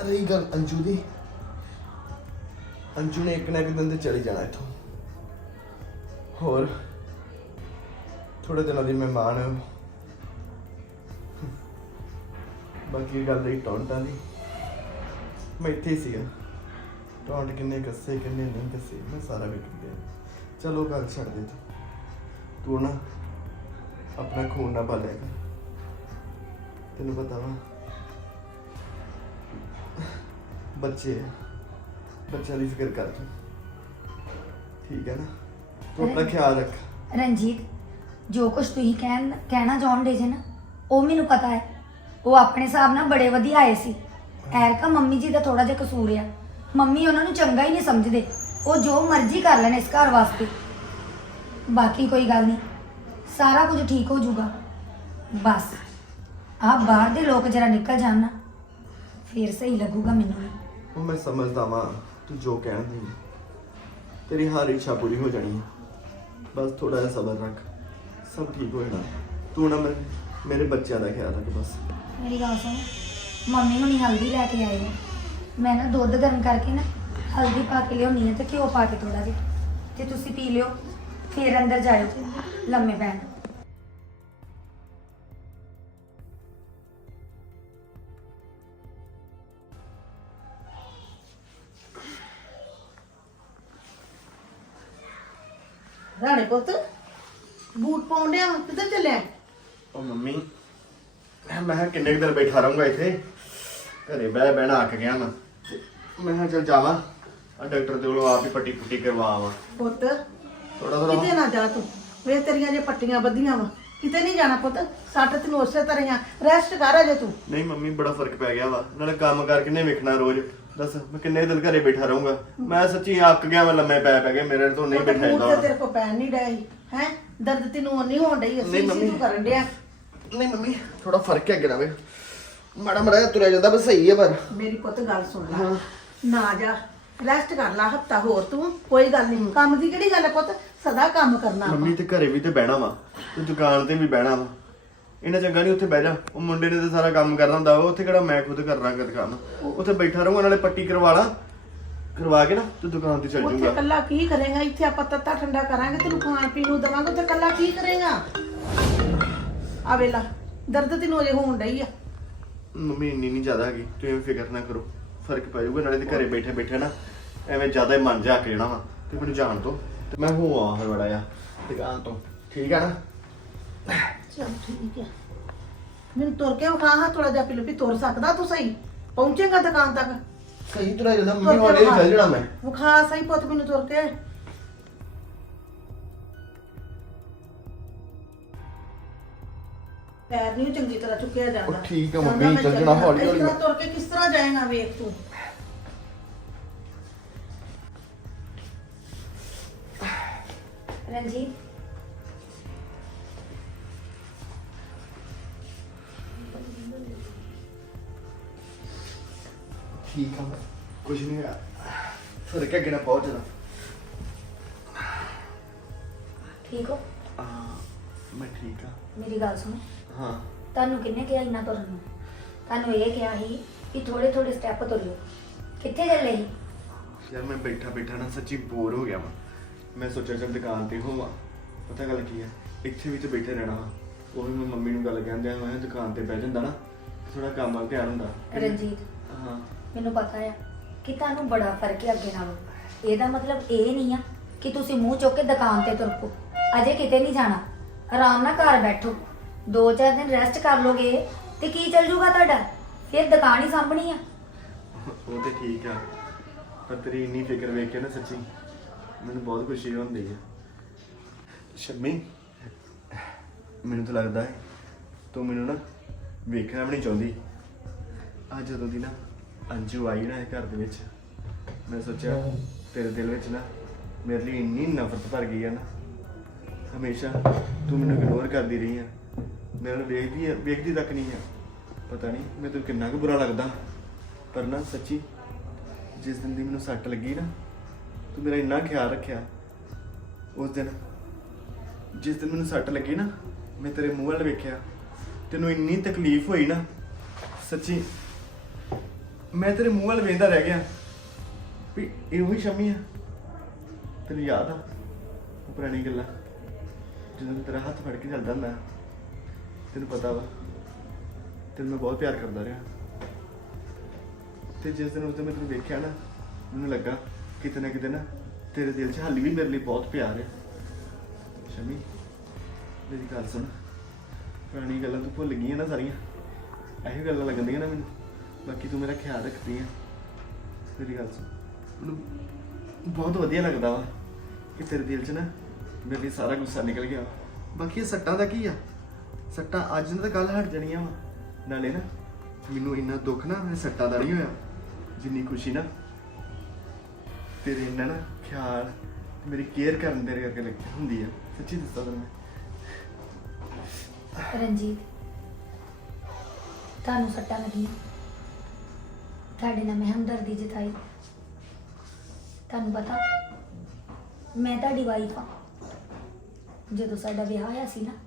ਰਹੀ ਗੱਲ ਅੰਜੂ ਦੀ। ਅੰਜੂ ਨੇ ਇੱਕ ਨਾ ਇੱਕ ਦਿਨ ਤੇ ਚਲੀ ਜਾਣਾ ਇੱਥੋਂ। ਹੋਰ ਥੋੜੇ ਦਿਨਾਂ ਦੀ ਮਹਿਮਾਨ ਹੈ ਬਾਕੀ ਗੱਲ ਰਹੀ ਟੌਂਟਾਂ ਦੀ। ਮੈਂ ਇੱਥੇ ਹੀ ਸੀਗਾ। ਟੌਂਟ ਕਿੰਨੇ ਕੱਸੇ, ਕਿੰਨੇ ਨਹੀਂ ਕੱਸੇ, ਮੈਂ ਸਾਰਾ ਵੇਖ ਗਿਆ ਚਲੋ ਗੱਲ ਛੱਡ ਦੇ ਤੂੰ। ਤੂੰ ਨਾ ਆਪਣਾ ਖੂਨ ਨਾ ਕਰ। ਤੈਨੂੰ ਪਤਾ ਵਾ ਬੱਚੇ ਆ। ਬੱਚਿਆਂ ਦੀ ਫਿਕਰ ਕਰ ਤੂੰ। ਠੀਕ ਹੈ ਨਾ? ਤੂੰ ਆਪਣਾ ਖਿਆਲ ਰੱਖ। ਰਣਜੀਤ ਜੋ ਕੁਝ ਤੁਸੀਂ ਕਹਿਣ ਕਹਿਣਾ ਚਾਹੁੰਦੇ ਜੇ ਨਾ ਉਹ ਮੈਨੂੰ ਪਤਾ ਹੈ। ਉਹ ਆਪਣੇ ਹਿਸਾਬ ਨਾਲ ਬੜੇ ਵਧੀਆ ਆਏ ਸੀ। ਐਰਕਾ ਮੰਮੀ ਜੀ ਦਾ ਥੋੜਾ ਜਿਹਾ ਕਸੂਰ ਆ। ਮੰਮੀ ਉਹਨਾਂ ਨੂੰ ਚੰਗਾ ਹੀ ਨਹੀਂ ਸਮਝਦੇ। ਉਹ ਜੋ ਮਰਜ਼ੀ ਕਰ ਲੈਣ ਇਸ ਘਰ ਵਾਸਤੇ। ਬਾਕੀ ਕੋਈ ਗੱਲ ਨਹੀਂ। ਸਾਰਾ ਕੁਝ ਠੀਕ ਹੋ ਜਾਊਗਾ। ਬਸ ਆਹ ਬਾਹਰ ਦੇ ਲੋਕ ਜਰਾ ਨਿਕਲ ਜਾਣ ਨਾ ਫਿਰ ਸਹੀ ਲੱਗੂਗਾ ਮੈਨੂੰ ਵੀ। ਉਹ ਮੈਂ ਸਮਝਦਾ ਵਾਂ ਤੂੰ ਜੋ ਕਹਿੰਦੀ ਤੇਰੀ ਹਰ ਇੱਛਾ ਪੂਰੀ ਹੋ ਜਾਣੀ ਹੈ। ਬਸ ਥੋੜਾ ਜਿਹਾ ਸਬਰ ਰੱਖ। ਸਭ ਠੀਕ ਹੋ ਜਾਣਾ। ਤੂੰ ਨਾ ਮੇਰੇ ਮੇਰੇ ਬੱਚਿਆਂ ਦਾ ਖਿਆਲ ਰੱਖ ਬਸ। ਮੇਰੀ ਗੱਲ ਸੁਣ। ਮੰਮੀ ਹੁਣੀ ਹਲਦੀ ਲੈ ਕੇ ਆਏ ਨੇ। ਮੈਂ ਨਾ ਦੁੱਧ ਗਰਮ ਕਰਕੇ ਨਾ ਹਲਦੀ ਪਾ ਕੇ ਲਿਆਉਣੀ ਹੈ ਤੇ ਘਿਓ ਪਾ ਕੇ ਥੋੜਾ ਜਿਹਾ। ਤੇ ਤੁਸੀਂ ਪੀ ਲਿਓ ਫਿਰ ਅੰਦਰ ਜਾਇਓ ਲੰਮੇ ਪੈਣ। ਰਾਣੇ ਪੁੱਤ ਬੂਟ ਪਾਉਣ ਡਿਆ ਵਾਂ, ਕਿੱਧਰ ਚੱਲਿਆ? ਉਹ ਮੰਮੀ ਮੈਂ ਮੈਂ ਕਿਹਾ ਕਿੰਨੇ ਕੁ ਦਿਨ ਬੈਠਾ ਰਹੂੰਗਾ ਇੱਥੇ। ਘਰੇ ਬਹਿ ਬਹਿਣਾ ਅੱਕ ਗਿਆ ਮੈਂ ਮੈਂ ਕਿਹਾ ਚੱਲ ਜਾਵਾਂ। ਆ ਡਾਕਟਰ ਦੇ ਕੋਲ ਆਪ ਹੀ ਪੱਟੀ ਪੁੱਟੀ ਕਰਵਾਵਾਂ ਪੁੱਤ ਥੋੜਾ ਕਿਤੇ ਥੋੜਾ ਨਾ ਜਾ ਤੂੰ। ਵੇ ਤੇਰੀਆਂ ਜੇ ਪੱਟੀਆਂ ਬੱਧੀਆਂ ਵਾ। ਕਿਤੇ ਨਹੀਂ ਜਾਣਾ ਪੁੱਤ। ਸੱਟ ਤੈਨੂੰ ਉਸੇ ਤਰ੍ਹਾਂ ਰੈਸਟ ਕਰ ਅਜੇ ਤੂੰ। ਨਹੀਂ ਮੰਮੀ ਬੜਾ ਫ਼ਰਕ ਪੈ ਗਿਆ ਵਾ। ਨਾਲੇ ਕੰਮ ਕਰ ਕਿੰਨੇ ਵੇਖਣਾ ਰੋਜ਼। ਦੱਸ ਮੈਂ ਕਿੰਨੇ ਦਿਨ ਘਰੇ ਬੈਠਾ ਰਹੂੰਗਾ। ਮੈਂ ਸੱਚੀ ਅੱਕ ਗਿਆ ਮੈਂ ਲੰਮੇ ਪੈ ਪੈ ਕੇ। ਮੇਰੇ ਤੋਂ ਨਹੀਂ ਬੈਠਾ ਤੇ ਜਾਂਦਾ ਤੇਰੇ ਕੋ ਪੈਣ ਨਹੀਂ ਡਈ ਹੈ? ਦਰਦ ਤੈਨੂੰ ਨਹੀਂ ਹੋਣ ਡਈ ਨਹੀਂ ਅਸੀਂ ਮੰਮੀ। ਤੂੰ ਕਰਨ ਡਿਆ। ਨਹੀਂ ਮੰਮੀ ਥੋੜਾ ਫ਼ਰਕ ਹੈ ਗਿਰਾ ਵੇ। ਮਾੜਾ ਮਾੜਾ ਜਿਹਾ ਤੁਰਿਆ ਜਾਂਦਾ ਬਸ ਸਹੀ ਹੈ ਪਰ। ਮੇਰੀ ਪੁੱਤ ਗੱਲ ਸੁਣ ਲੈ। ਨਾ ਜਾ। ਰੈਸਟ ਕਰ ਲੈ ਹਫਤਾ ਹੋਰ ਤੂੰ ਕੋਈ ਗੱਲ ਨਹੀਂ। ਕੰਮ ਦੀ ਕਿਹੜੀ ਗੱਲ ਹੈ ਪੁੱਤ? ਸਦਾ ਕੰਮ ਕਰਨਾ ਮੰਮੀ ਤੇ ਘਰੇ ਵੀ ਤੇ ਬਹਿਣਾ ਵਾ। ਤੇ ਦੁਕਾਨ ਤੇ ਵੀ ਬਹਿਣਾ ਵਾ। ਇਹਨਾਂ ਚੰਗਾ ਨਹੀਂ ਉੱਥੇ ਬਹਿ ਜਾ। ਉਹ ਮੁੰਡੇ ਨੇ ਤੇ ਸਾਰਾ ਕੰਮ ਕਰਨਾ ਹੁੰਦਾ ਵਾ। ਉੱਥੇ ਕਿਹੜਾ ਮੈਂ ਖੁਦ ਕਰਨਾ ਕਰ ਕੰਮ? ਉੱਥੇ ਬੈਠਾ ਰਹੂੰਗਾ ਨਾਲੇ ਪੱਟੀ ਕਰਵਾ ਲਾ। ਕਰਵਾ ਕੇ ਨਾ ਤੇ ਦੁਕਾਨ ਤੇ ਚੱਲ ਉੱਥੇ ਜਾਊਂਗਾ। ਕੱਲਾ ਕੀ ਕਰੇਗਾ? ਇੱਥੇ ਆਪਾਂ ਤੱਤਾ ਠੰਡਾ ਕਰਾਂਗੇ ਤੈਨੂੰ ਖਾਣ ਪੀਣ ਨੂੰ ਦਵਾਂਗੇ। ਉੱਥੇ ਕੱਲਾ ਕੀ ਕਰੇਗਾ? ਆ ਵੇਲਾ ਦਰਦ ਤੈਨੂੰ ਅਜੇ ਹੋਣ ਡਈ ਆ। ਮੰਮੀ ਇੰਨੀ ਨਹੀਂ ਜ਼ਿਆਦਾ ਹੈਗੀ। ਤੁਸੀਂ ਫਿਕਰ ਨਾ ਕਰੋ। ਫ਼ਰਕ ਪੈ ਜਾਊਗਾ ਨਾਲੇ ਤੇ ਘਰੇ ਬੈਠੇ ਬੈਠੇ ਨਾ ਐਵੇਂ ਜ਼ਿਆਦਾ ਹੀ ਮਨ ਜਾ ਕੇ ਜਾਣਾ ਵਾ। ਤੇ ਮੈਨੂੰ ਜਾਣ ਤੋਂ ਤੇ ਮੈਂ ਹੋ ਆ ਫਿਰ ਬੜਾ ਆ ਦੁਕਾਨ ਤੋਂ। ਠੀਕ ਆ ਨਾ? ਚਲ ਠੀਕ ਹੈ ਮੈਨੂੰ ਤੁਰ ਕੇ ਵਿਖਾ ਹਾਂ ਥੋੜਾ ਜਿਹਾ ਪਿਲਪੀ ਤੁਰ ਸਕਦਾ ਤੂੰ ਸਹੀ? ਪਹੁੰਚੇਗਾ ਦੁਕਾਨ ਤੱਕ? ਸਹੀ ਤੁਰਿਆ ਜਾਂਦਾ ਮੰਮੀ ਵਿਖਾ। ਚੱਲ ਜਾਣਾ ਮੈਂ। ਵਿਖਾ ਸਹੀ ਪੁੱਤ ਮੈਨੂੰ ਤੁਰ ਕੇ। ਪੈਰ ਨਹੀਂ ਚੰਗੀ ਤਰ੍ਹਾਂ ਚੁੱਕਿਆ ਜਾਂਦਾ। ਉਹ ਠੀਕ ਆ ਕਹਿੰਦਾ ਮੰਮੀ, ਮੈਂ ਚੱਲ ਜਾਣਾ। ਹੌਲੀ ਹੌਲੀ ਇਸ ਤਰ੍ਹਾਂ ਤੁਰ ਕੇ ਕਿਸ ਤਰ੍ਹਾਂ ਜਾਏਗਾ ਵੇਖ ਤੂੰ? ਰਣਜੀਤ। ਠੀਕ ਆ ਕੁਝ ਨਹੀਂ ਆ ਫ਼ਰਕ ਹੈ ਕਿਨਾ ਪਹੁੰਚਦਾ ਠੀਕ ਹੋ? ਆ ਮੈਂ ਠੀਕ ਆ। ਮੇਰੀ ਗੱਲ ਸੁਣੋ। ਹਾਂ। ਤੁਹਾਨੂੰ ਕਿੰਨੇ ਕਿਹਾ ਇੰਨਾ ਤੁਰਨ ਨੂੰ? ਤੁਹਾਨੂੰ ਇਹ ਕਿਹਾ ਸੀ ਕਿ ਥੋੜੇ ਥੋੜੇ ਸਟੈਪ ਤੁਰਿਓ। ਕਿੱਥੇ ਚੱਲੇ ਸੀ? ਯਾਰ ਮੈਂ ਬੈਠਾ ਬੈਠਾ ਨਾ ਸੱਚੀ ਬੋਰ ਹੋ ਗਿਆ ਵਾਂ। ਮੈਂ ਸੋਚਿਆ ਚੱਲ ਦੁਕਾਨ ਤੇ ਹੋਵਾਂ ਪਤਾ ਗੱਲ ਕੀ ਹੈ ਇੱਥੇ ਵੀ ਤੇ ਬੈਠੇ ਰਹਿਣਾ ਵਾ। ਉਹ ਵੀ ਮੈਂ ਮੰਮੀ ਨੂੰ ਗੱਲ ਕਹਿੰਦੇ ਆ ਮੈਂ ਦੁਕਾਨ ਤੇ ਬਹਿ ਜਾਂਦਾ ਨਾ ਥੋੜਾ ਕੰਮ ਵੱਲ ਧਿਆਨ ਹੁੰਦਾ। ਰਣਜੀਤ ਹਾਂ। ਮੈਨੂੰ ਪਤਾ ਆ ਕਿ ਤੁਹਾਨੂੰ ਬੜਾ ਫ਼ਰਕ ਹੈ ਅੱਗੇ ਨਾਲੋਂ। ਇਹਦਾ ਮਤਲਬ ਇਹ ਨਹੀਂ ਆ ਕਿ ਤੁਸੀਂ ਮੂੰਹ ਚੁੱਕ ਕੇ ਦੁਕਾਨ ਤੇ ਤੁਰ ਅਜੇ ਕਿਤੇ ਨਹੀਂ ਜਾਣਾ। ਆਰਾਮ ਨਾਲ ਘਰ ਬੈਠੋ। ਦੋ ਚਾਰ ਦਿਨ ਰੈਸਟ ਕਰ ਲੋਗੇ ਤੇ ਕੀ ਚੱਲ ਜੂਗਾ ਤੁਹਾਡਾ? ਫਿਰ ਦੁਕਾਨ ਹੀ ਸਾਂਭਣੀ ਆ। ਉਹ ਤੇ ਠੀਕ ਆ ਪਰ ਤੇਰੀ ਇੰਨੀ ਫਿਕਰ ਵੇਖ ਕੇ ਨਾ ਸੱਚੀ ਮੈਨੂੰ ਬਹੁਤ ਖੁਸ਼ੀ ਹੁੰਦੀ ਹੈ ਸ਼ਮੀ ਮੈਨੂੰ ਤਾਂ ਲੱਗਦਾ ਹੈ ਤੂੰ ਮੈਨੂੰ ਨਾ ਵੇਖਣਾ ਵੀ ਨਹੀਂ ਚਾਹੁੰਦੀ। ਅੱਜ ਜਦੋਂ ਦੀ ਨਾ ਅੰਜੂ ਆਈ ਨਾ ਇਹ ਘਰ ਦੇ ਵਿੱਚ ਮੈਂ ਸੋਚਿਆ ਤੇਰੇ ਦਿਲ ਵਿੱਚ ਨਾ ਮੇਰੇ ਲਈ ਇੰਨੀ ਨਫ਼ਰਤ ਭਰ ਗਈ ਆ ਨਾ। ਹਮੇਸ਼ਾ ਤੂੰ ਮੈਨੂੰ ਇਗਨੋਰ ਕਰਦੀ ਰਹੀ ਆ। ਮੇਰੇ ਵੇਖਦੀ ਹੈ ਵੇਖਦੀ ਤੱਕ ਨਹੀਂ ਹੈ ਪਤਾ ਨਹੀਂ, ਮੈਂ ਤੈਨੂੰ ਕਿੰਨਾ ਕੁ ਬੁਰਾ ਲੱਗਦਾ। ਪਰ ਨਾ ਸੱਚੀ, ਜਿਸ ਦਿਨ ਦੀ ਮੈਨੂੰ ਸੱਟ ਲੱਗੀ ਨਾ, ਤੂੰ ਮੇਰਾ ਇੰਨਾ ਖਿਆਲ ਰੱਖਿਆ। ਉਸ ਦਿਨ, ਜਿਸ ਦਿਨ ਮੈਨੂੰ ਸੱਟ ਲੱਗੀ ਨਾ, ਮੈਂ ਤੇਰੇ ਮੂੰਹ ਵੱਲ ਵੇਖਿਆ। ਤੈਨੂੰ ਇੰਨੀ ਤਕਲੀਫ ਹੋਈ ਨਾ, ਸੱਚੀ, ਮੈਂ ਤੇਰੇ ਮੂੰਹ ਵੱਲ ਵੇਖਦਾ ਰਹਿ ਗਿਆ ਵੀ ਇਹੋ ਹੀ ਸ਼ਮੀ ਆ। ਤੈਨੂੰ ਯਾਦ ਆ, ਉਹ ਪੁਰਾਣੀ ਗੱਲਾਂ, ਜਦੋਂ ਤੇਰਾ ਹੱਥ ਫੜ ਕੇ ਚੱਲਦਾ ਹੁੰਦਾ। ਤੈਨੂੰ ਪਤਾ ਵਾ। ਤੈਨੂੰ ਮੈਂ ਬਹੁਤ ਪਿਆਰ ਕਰਦਾ ਰਿਹਾ। ਤੇ ਜਿਸ ਦਿਨ ਉਸ ਦਿਨ ਮੈਂ ਤੈਨੂੰ ਵੇਖਿਆ ਨਾ, ਮੈਨੂੰ ਲੱਗਾ ਕਿਤੇ ਨਾ ਕਿਤੇ ਨਾ ਤੇਰੇ ਦਿਲ 'ਚ ਹਾਲੀ ਵੀ ਮੇਰੇ ਲਈ ਬਹੁਤ ਪਿਆਰ ਹੈ। ਸ਼ਮੀ, ਮੇਰੀ ਗੱਲ ਸੁਣ। ਪੁਰਾਣੀ ਗੱਲਾਂ ਤੂੰ ਭੁੱਲ ਗਈਆਂ ਨਾ ਸਾਰੀਆਂ। ਇਹੋ ਗੱਲਾਂ ਲੱਗਦੀਆਂ ਨਾ ਮੈਨੂੰ। ਬਾਕੀ ਤੂੰ ਮੇਰਾ ਖਿਆਲ ਰੱਖਦੀ ਆ। ਮੇਰੀ ਗੱਲ ਸੁਣ। ਮੈਨੂੰ ਬਹੁਤ ਵਧੀਆ ਲੱਗਦਾ ਵਾ ਕਿ ਤੇਰੇ ਦਿਲ 'ਚ ਨਾ ਮੇਰੇ ਲਈ ਸਾਰਾ ਗੁੱਸਾ ਨਿਕਲ ਗਿਆ। ਬਾਕੀ ਇਹ ਸੱਟਾਂ ਦਾ ਕੀ ਆ? ਸੱਟਾਂ ਅੱਜ ਨਾਲ ਤਾਂ ਗੱਲ ਹਟ ਜਾਣੀਆਂ ਵਾ। ਨਾਲੇ ਨਾ, ਮੈਨੂੰ ਇੰਨਾ ਦੁੱਖ ਨਾ ਮੇਰੇ ਸੱਟਾਂ ਦਾ ਨਹੀਂ ਹੋਇਆ। ਜਿੰਨੀ ਖੁਸ਼ੀ ਨਾ। ਤੇਰੇ ਇੰਨਾ ਨਾ ਖਿਆਲ ਮੇਰੀ ਕੇਅਰ ਕਰਨ ਦੇ ਕਰਕੇ ਲੱਗੀ ਹੁੰਦੀ ਆ। ਸੱਚੀ ਦੱਸਾਂ ਤੈਨੂੰ ਮੈਂ। ਰਣਜੀਤ, ਤੁਹਾਨੂੰ ਸੱਟਾਂ ਲੱਗੀਆਂ। ਤੁਹਾਡੇ ਨਾਲ ਮੈਂ ਹਮਦਰਦੀ ਜਤਾਈ। ਤੁਹਾਨੂੰ ਪਤਾ, ਮੈਂ ਤੁਹਾਡੀ ਵਾਈਫ ਹਾਂ। ਜਦੋਂ ਸਾਡਾ ਵਿਆਹ ਹੋਇਆ ਸੀ ਨਾ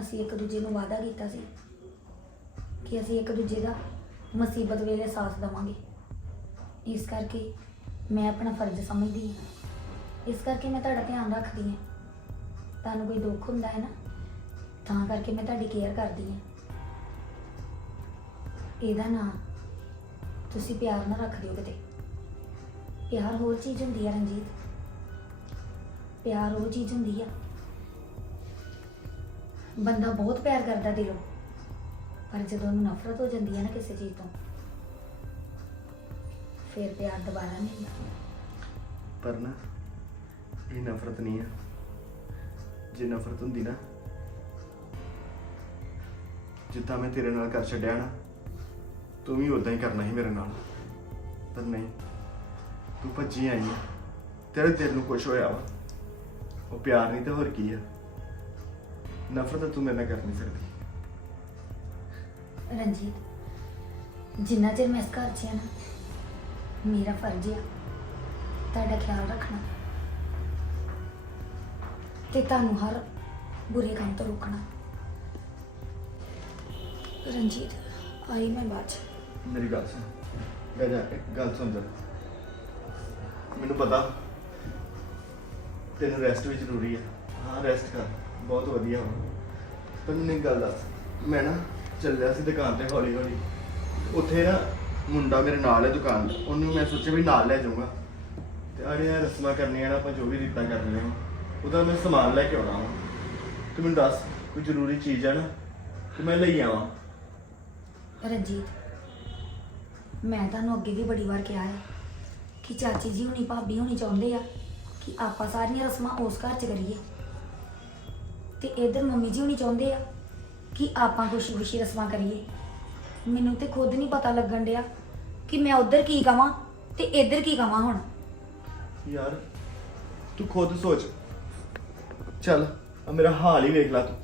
ਅਸੀਂ ਇੱਕ ਦੂਜੇ ਨੂੰ ਵਾਅਦਾ ਕੀਤਾ ਸੀ ਕਿ ਅਸੀਂ ਇੱਕ ਦੂਜੇ ਦਾ ਮੁਸੀਬਤ ਵੇਲੇ ਸਾਥ ਦੇਵਾਂਗੇ। ਇਸ ਕਰਕੇ ਮੈਂ ਆਪਣਾ ਫਰਜ਼ ਸਮਝਦੀ ਹਾਂ। ਇਸ ਕਰਕੇ ਮੈਂ ਤੁਹਾਡਾ ਧਿਆਨ ਰੱਖਦੀ ਹਾਂ। ਤੁਹਾਨੂੰ ਕੋਈ ਦੁੱਖ ਹੁੰਦਾ ਹੈ ਨਾ, ਤਾਂ ਕਰਕੇ ਮੈਂ ਤੁਹਾਡੀ ਕੇਅਰ ਕਰਦੀ ਹਾਂ। ਇਹਦਾ ਨਾਂ ਤੁਸੀਂ ਪਿਆਰ ਨਾਲ ਰੱਖ ਦਿਓ ਕਿਤੇ। ਪਿਆਰ ਹੋਰ ਚੀਜ਼ ਹੁੰਦੀ ਆ ਰਣਜੀਤ। ਪਿਆਰ ਉਹ ਚੀਜ਼ ਹੁੰਦੀ ਆ ਬੰਦਾ ਬਹੁਤ ਪਿਆਰ ਕਰਦਾ ਦਿਲੋਂ ਪਰ ਜਦੋਂ ਉਹਨੂੰ ਨਫ਼ਰਤ ਹੋ ਜਾਂਦੀ ਹੈ ਨਾ ਕਿਸੇ ਚੀਜ਼ ਤੋਂ, ਫਿਰ ਪਿਆਰ ਦੁਬਾਰਾ ਨਹੀਂ ਹੁੰਦਾ। ਪਰ ਨਾ, ਇਹ ਨਫ਼ਰਤ ਨਹੀਂ ਆ ਜੇ ਨਫ਼ਰਤ ਹੁੰਦੀ ਨਾ, ਜਿੱਦਾਂ ਮੈਂ ਤੇਰੇ ਨਾਲ ਕਰ ਛੱਡਿਆ ਨਾ, ਤੂੰ ਵੀ ਉਦਾਂ ਹੀ ਕਰਨਾ ਸੀ ਮੇਰੇ ਨਾਲ। ਪਰ ਨਹੀਂ, ਤੂੰ ਭੱਜੀ ਆਈ ਆ ਤੇਰੇ ਦਿਲ ਨੂੰ ਕੁਛ ਹੋਇਆ ਵਾ। ਉਹ ਪਿਆਰ ਨਹੀਂ ਤੇ ਹੋਰ ਕੀ ਆ। ਨਫ਼ਰਤ ਤਾਂ ਮੇਰੇ ਨਾਲ ਕਰ ਨਹੀਂ ਸਕਦੀ। ਰਣਜੀਤ ਜਿੰਨਾ ਚਿਰ ਮੈਂ ਇਸ ਘਰ 'ਚ ਹਾਂ ਨਾ ਮੇਰਾ ਫਰਜ਼ ਆ ਤੁਹਾਡਾ ਖਿਆਲ ਰੱਖਣਾ ਤੇ ਤੁਹਾਨੂੰ ਹਰ ਬੁਰੇ ਕੰਮ ਤੋਂ ਰੋਕਣਾ। ਰਣਜੀਤ ਆਈ ਮੈਂ ਬਾਅਦ 'ਚ। ਮੇਰੀ ਗੱਲ ਸੁਣ। ਮੈਂ ਜਾ ਕੇ ਗੱਲ ਸੁਣ ਜਰਾ। ਮੈਨੂੰ ਪਤਾ ਤੈਨੂੰ ਰੈਸਟ ਵੀ ਜ਼ਰੂਰੀ ਹੈ ਹਾਂ ਰੈਸਟ ਕਰ। ਬਹੁਤ ਵਧੀਆ ਵਾ। ਪਰ ਮੈਨੂੰ ਇੱਕ ਗੱਲ ਦੱਸ ਮੈਂ ਨਾ ਚੱਲਿਆ ਸੀ ਦੁਕਾਨ ਤੇ ਹੌਲੀ ਹੌਲੀ। ਉੱਥੇ ਨਾ ਮੁੰਡਾ ਮੇਰੇ ਨਾਲ ਹੈ ਦੁਕਾਨ ਦਾ ਉਹਨੂੰ ਮੈਂ ਸੋਚਿਆ ਵੀ ਨਾਲ ਲੈ ਜਾਊਂਗਾ। ਤੇ ਆ ਰਸਮਾਂ ਕਰਨੀਆਂ ਨਾ ਆਪਾਂ ਜੋ ਵੀ ਰੀਤਾਂ ਕਰਨੀਆਂ ਵਾ, ਉਹਦਾ ਮੈਂ ਸਮਾਨ ਲੈ ਕੇ ਆਉਣਾ ਵਾ। ਤੂੰ ਮੈਨੂੰ ਦੱਸ ਕੋਈ ਜ਼ਰੂਰੀ ਚੀਜ਼ ਹੈ ਨਾ ਕਿ ਮੈਂ ਲਈ ਆਵਾਂ। ਰਣਜੀਤ ਮੈਂ ਤੁਹਾਨੂੰ ਅੱਗੇ ਵੀ ਬੜੀ ਵਾਰ ਕਿਹਾ ਹੈ ਕਿ ਚਾਚੀ ਜੀ ਹੁਣੀ ਭਾਬੀ ਹੁਣੀ ਚਾਹੁੰਦੇ ਆ ਕਿ ਆਪਾਂ ਸਾਰੀਆਂ ਰਸਮਾਂ ਉਸ ਘਰ 'ਚ ਕਰੀਏ। ਤੇ ਇਧਰ ਮੰਮੀ ਜੀ ਹੁਣੀ ਚਾਹੁੰਦੇ ਆ ਕਿ ਆਪਾਂ ਖੁਸ਼ੀ-ਖੁਸ਼ੀ ਰਸਮਾਂ ਕਰੀਏ। ਮੈਨੂੰ ਤੇ ਖੁਦ ਨਹੀਂ ਪਤਾ ਲੱਗਣ ਡਿਆ ਕਿ ਮੈਂ ਉਧਰ ਕੀ ਕਵਾਂ ਤੇ ਇਧਰ ਕੀ ਕਵਾਂ ਹੁਣ। ਯਾਰ, ਤੂੰ ਖੁਦ ਸੋਚ। ਚੱਲ ਆ ਮੇਰਾ ਹਾਲ ਹੀ ਵੇਖ ਲੈ ਤੂੰ।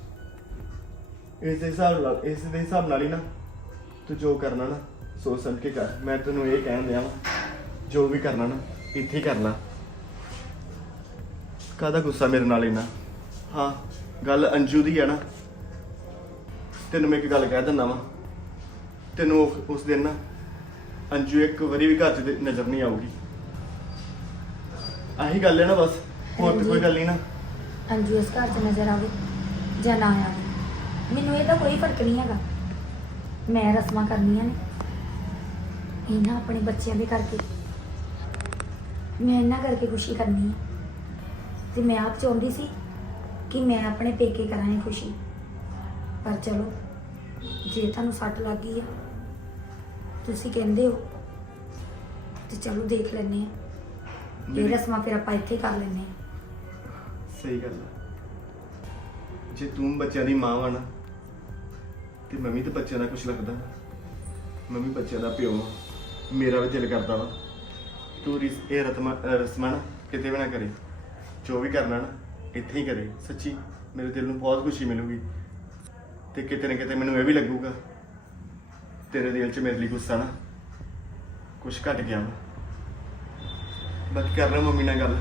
ਇਸ ਦੇ ਹਿਸਾਬ ਨਾਲ, ਇਸ ਦੇ ਹਿਸਾਬ ਨਾਲ ਹੀ ਨਾ ਤੂੰ ਜੋ ਕਰਨਾ ਨਾ, ਸੋਚ ਸਮਝ ਕੇ ਕਰ। ਮੈਂ ਤੈਨੂੰ ਇਹ ਕਹਿਣ ਦਿਆਂ ਵਾ, ਜੋ ਵੀ ਕਰਨਾ ਨਾ, ਇੱਥੇ ਹੀ ਕਰ ਲੈ ਕਾਹਦਾ ਗੁੱਸਾ ਮੇਰੇ ਨਾਲ ਇੰਨਾ? ਹਾਂ, ਗੱਲ ਅੰਜੂ ਦੀ ਹੈ ਨਾ। ਤੈਨੂੰ ਮੈਂ ਇੱਕ ਗੱਲ ਕਹਿ ਦਿੰਦਾ ਵਾਂ। ਤੈਨੂੰ ਉਹ- ਉਸ ਦਿਨ ਨਾ ਅੰਜੂ ਇੱਕ ਵਾਰੀ ਵੀ ਘਰ 'ਚ ਤੇ ਨਜ਼ਰ ਨਹੀਂ ਆਊਗੀ। ਆਹੀ ਗੱਲ ਹੈ ਨਾ ਬਸ, ਹੋਰ ਤੇ ਕੋਈ ਗੱਲ ਨਹੀਂ ਨਾ। ਅੰਜੂ ਇਸ ਘਰ 'ਚ ਨਜ਼ਰ ਆਵੇ ਜਾਂ ਨਾ ਆਵੇ। ਮੈਨੂੰ ਇਹਦਾ ਕੋਈ ਫ਼ਰਕ ਨਹੀਂ ਹੈਗਾ। ਮੈਂ ਰਸਮਾਂ ਕਰਨੀਆਂ ਨੇ। ਇਹਨਾਂ ਆਪਣੇ ਬੱਚਿਆਂ ਦੇ ਕਰਕੇ। ਮੈਂ ਇਹਨਾਂ ਕਰਕੇ ਖੁਸ਼ੀ ਕਰਨੀ ਹੈ। ਤੇ ਮੈਂ ਆਪ ਚਾਹੁੰਦੀ ਸੀ ਕਿ ਮੈਂ ਆਪਣੇ ਪੇਕੇ ਕਰਾਂ ਇਹ ਖੁਸ਼ੀ। ਪਰ ਚਲੋ ਜੇ ਤੁਹਾਨੂੰ ਸੱਟ ਲੱਗ ਗਈ ਹੈ ਤੁਸੀਂ ਕਹਿੰਦੇ ਹੋ ਤੇ ਚਲੋ ਦੇਖ ਹਾਂ ਇਹ ਰਸਮਾਂ ਫਿਰ ਆਪਾਂ ਇੱਥੇ ਕਰ ਲੈਂਦੇ ਹਾਂ ਸਹੀ ਗੱਲ ਜੇ ਤੂੰ ਬੱਚਿਆਂ ਦੀ ਮਾਂ ਵਾ ਨਾ ਤੇ ਮੰਮੀ ਤੇ ਬੱਚਿਆਂ ਦਾ ਕੁਝ ਲੱਗਦਾ। ਮੰਮੀ ਬੱਚਿਆਂ ਦਾ ਪਿਓ ਆ। ਮੇਰਾ ਵੀ ਦਿਲ ਕਰਦਾ ਵਾ। ਤੂੰ ਰਿਸ- ਇਹ ਰਤਮਾ ਰਸਮਾਂ ਨਾ ਕਿਤੇ ਵੀ ਨਾ ਕਰੇ। ਜੋ ਵੀ ਕਰਨਾ ਨਾ ਇੱਥੇ ਹੀ ਕਰੇ, ਸੱਚੀ। ਮੇਰੇ ਦਿਲ ਨੂੰ ਬਹੁਤ ਖੁਸ਼ੀ ਮਿਲੂਗੀ। ਤੇ ਕਿਤੇ ਨਾ ਕਿਤੇ ਮੈਨੂੰ ਇਹ ਵੀ ਲੱਗੂਗਾ, ਤੇਰੇ ਦਿਲ 'ਚ ਮੇਰੇ ਲਈ ਗੁੱਸਾ ਨਾ ਕੁਝ ਘਟ ਗਿਆ ਵਾ। ਬਾਕੀ ਕਰ ਲਓ ਮੰਮੀ ਨਾਲ ਗੱਲ।